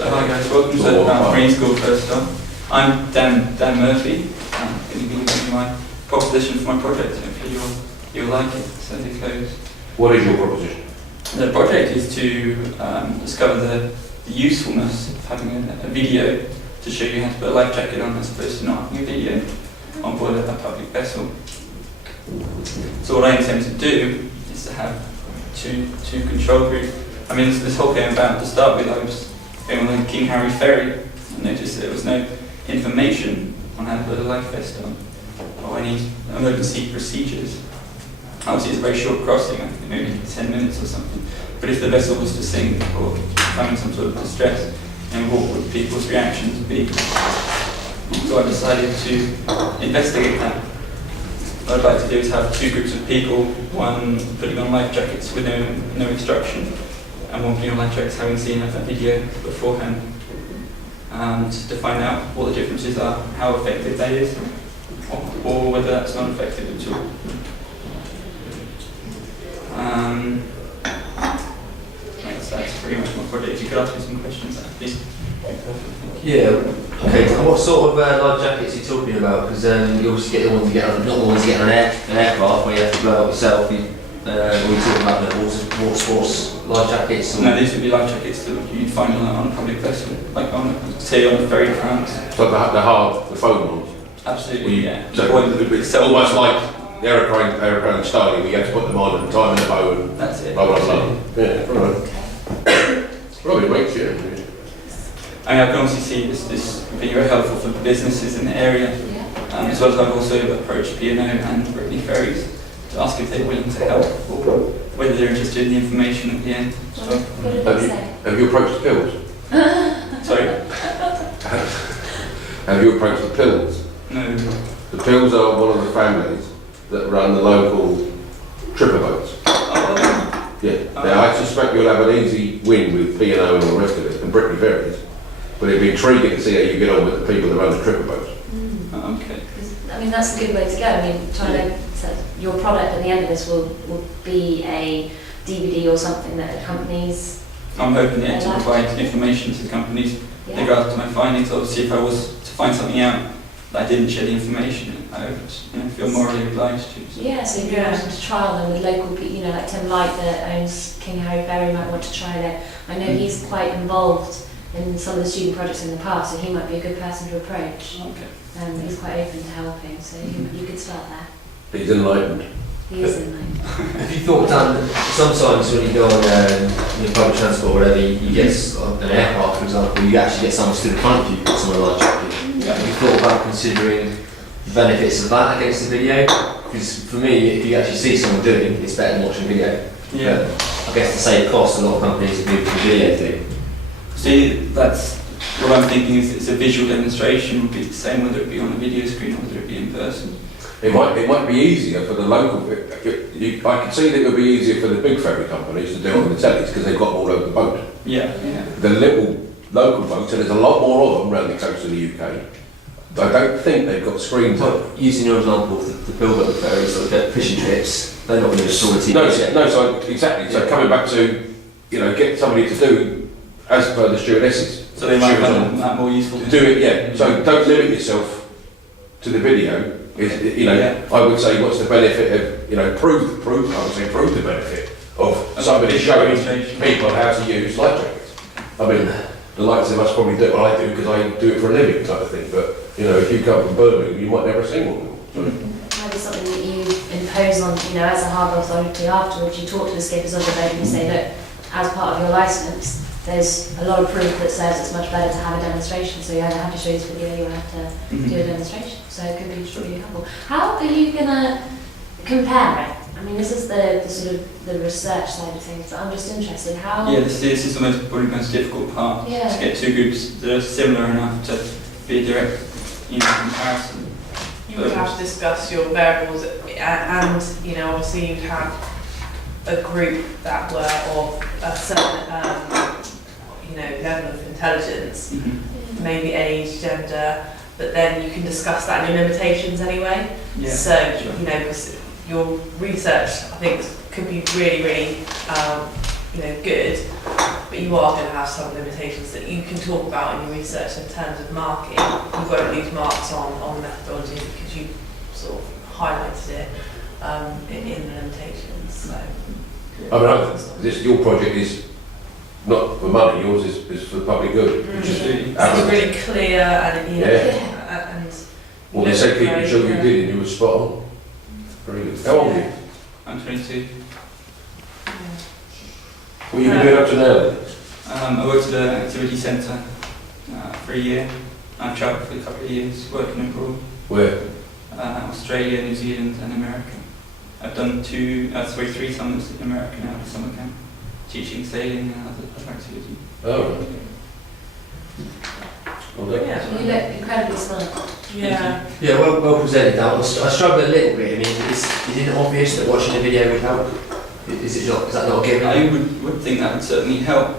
So hi guys, welcome to Green School First Up. I'm Dan Murphy. I'm going to be giving you my proposition for my project. Hopefully you'll like it. So it goes. What is your proposition? The project is to discover the usefulness of having a video to show you how to put a life jacket on as opposed to not having a video on board a public vessel. So what I intend to do is to have two control groups. I mean, this whole came about to start with. I was going on the King Harry ferry and noticed that there was no information on how to put a life vest on or any emergency procedures. Obviously, it's a very short crossing, I think maybe 10 minutes or something. But if the vessel was to sink or having some sort of distress, what would people's reactions be? So I decided to investigate that. What I'd like to do is have two groups of people, one putting on life jackets with no instruction, and one putting on life jackets having seen a video beforehand, and to find out what the differences are, how effective that is, or whether that's not effective at all. That's pretty much my project. If you could ask me some questions, please. Yeah. Okay. And what sort of life jackets are you talking about? Because you obviously get the ones you get on, not the ones you get on an aircraft where you have to blow up yourself. Or you talking about the water sports life jackets? Or? No, these would be life jackets that you'd find on a public vessel, like say on a ferry France. So the foam ones? Absolutely, yeah. So it's almost like the aeroplane style, you have to put them on and tie them in a bow and that's it. blah blah blah. Yeah, right. Probably makes you. I mean, I can obviously see this being very helpful for the businesses in the area, as well as I've also approached P&O and Brittany Ferries to ask if they're willing to help or whether they're interested in the information at the end. So, have you approached the Pills? Sorry? Have you approached the Pills? No. The Pills are one of the families that run the local tripper boats. Oh, yeah. Now, I suspect you'll have an easy win with P&O and all the rest of it, and Brittany Ferries. But it'd be intriguing to see how you get on with the people that run the tripper boats. Okay. I mean, that's a good way to go. I mean, your product at the end of this will be a DVD or something that accompanies. I'm hoping to provide information to the companies with regards to my findings. Obviously, if I was to find something out that I didn't share the information, I would feel morally obliged to. So. Yeah, so if you're wanting to trial them with local people, like Tim Light that owns King Harry Ferry might want to try it. I know he's quite involved in some of the student projects in the past, so he might be a good person to approach. Okay. He's quite open to helping, so you could start there. He's enlightened. He is enlightened. Have you thought, Dan, sometimes when you go on public transport or whatever, you get an aircraft, for example, you actually get someone stood in front of you with someone like jacket. Have you thought about considering the benefits of that against the video? Because for me, if you actually see someone doing it, it's better than watching a video. Yeah. I guess to save costs, a lot of companies do the video thing. See, that's what I'm thinking is it's a visual demonstration would be the same whether it be on a video screen or whether it be in person. It might be easier for the local. I can see that it would be easier for the big ferry companies to do it on the tellies because they've got them all over the boat. Yeah. The little local boats, and there's a lot more of them around the coast of the UK. I don't think they've got screens on. Using your example of the build-up ferries, like the fishing trips, they're not going to destroy the TV. No. So exactly. So coming back to get somebody to do as per the stewardesses. So they might find that more useful. To do it, yeah. So don't limit yourself to the video. I would say, what's the benefit of prove the benefit of somebody showing people how to use life jackets. I mean, the likes of us probably do what I do because I do it for a living type of thing. But if you come from Birmingham, you might never see one. Maybe something that you impose on, as a harbour authority afterwards. You talk to the skippers of the boat and you say, look, as part of your licence, there's a lot of proof that says it's much better to have a demonstration, so you either have to show this video or you have to do a demonstration. So it could be really helpful. How are you going to compare it? I mean, this is the sort of the research side of things, but I'm just interested. How? Yeah, this is probably the most difficult part. Yeah. To get two groups that are similar enough to be a direct comparison. You would have to discuss your variables, and obviously you'd have a group that were of a certain level of intelligence, maybe age, gender, but then you can discuss that in your limitations anyway. Yeah, so, your research, I think, could be really, really good, but you are going to have some limitations that you can talk about in your research in terms of marking. You won't lose marks on methodology because you sort of highlighted it in the limitations. So, your project is not for money, yours is for the public good. Which is it's really clear and and well, they say keep sure you did and you were spot on. Very good. How old are you? I'm 22. What have you been doing up to now? I worked at an activity centre for a year. I've travelled for a couple of years working abroad. Where? Australia, New Zealand and America. I've done 3 summers in America now, the summer camp, teaching sailing and other activities. Oh, right. Well done. Yeah. You look incredibly smart. Yeah. Yeah, well presented. That I struggled a little bit. I mean, is it obvious that watching the video would help? Is that not a given? I would think that would certainly help,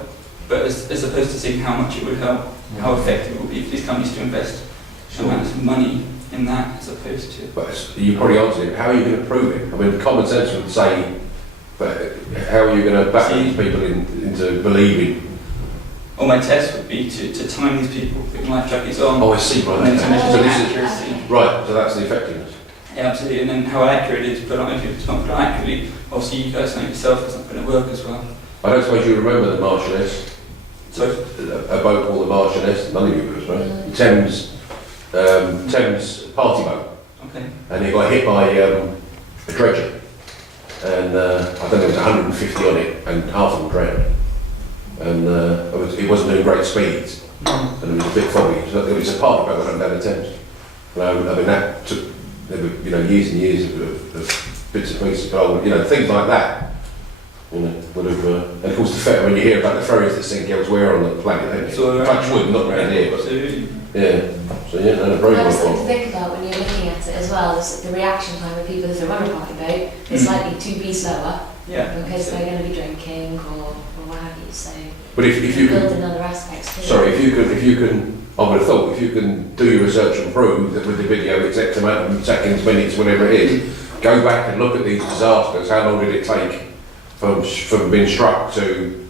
but as opposed to seeing how much it would help, how effective it would be for these companies to invest amounts of money in that as opposed to... But you probably answered it. How are you going to prove it? I mean, common sense would say, but how are you going to back these people into believing? Well, my test would be to time these people, putting life jackets on. Oh, I see. Right. And then to measure So the this is accuracy. right. So that's the effectiveness. Yeah, absolutely. And then how accurate it is put on. If it's not put on accurately, obviously you guys know yourself it's not going to work as well. I don't suppose you remember the Marchioness. So A boat called the Marchioness. None of you would, right? Thames party boat. okay. And it got hit by a dredger. And I think there was 150 on it, and half of them drowned. And it wasn't doing great speeds, and it was a bit foggy. So it was a party boat that went down the Thames. I mean, that took years and years of bits and pieces, but things like that. Would have. And of course, when you hear about the ferries that sink elsewhere on the planet, don't you? So, touch wood, not around here, but Absolutely. yeah. So yeah, no, very That's good something to one. think about when you're looking at it as well, is the reaction time of people if they're on a party boat is likely to be slower Yeah. because they're going to be drinking or what have you. So But if you build can, in other aspects too. sorry, if you can, I would have thought if you can do your research and prove that with the video it's X amount of seconds, minutes, whatever it is, go back and look at these disasters. How long did it take from being struck to?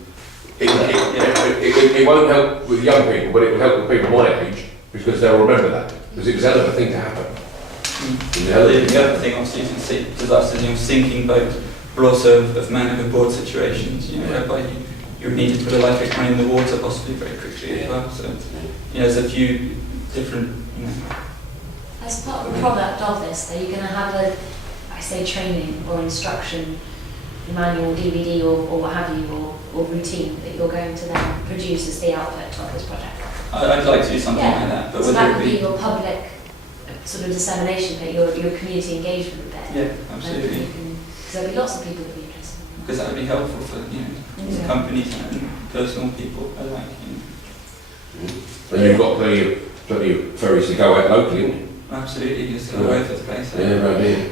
It won't help with young people, but it will help with people my age because they'll remember that because it was a hell of a thing to happen. It was a hell of a thing. The other thing, obviously, you can see disasters, sinking boats, but also of man overboard situations, whereby you would need to put a life jacket in the water possibly very quickly as well. So, there's a few different, As part of the product of this, though, you're going to have training or instruction manual, DVD or what have you, or routine that you're going to then produce as the output of this project. I'd like to do something like that, but so would that it would be... be your public sort of dissemination bit, your community engagement bit. Yeah, absolutely. Because there'll be lots of people that will be interested in that. Because that would be helpful for companies and personal people alike. And you've got plenty of ferries to go out locally, haven't you? Absolutely, just all over the place. Yeah, right here.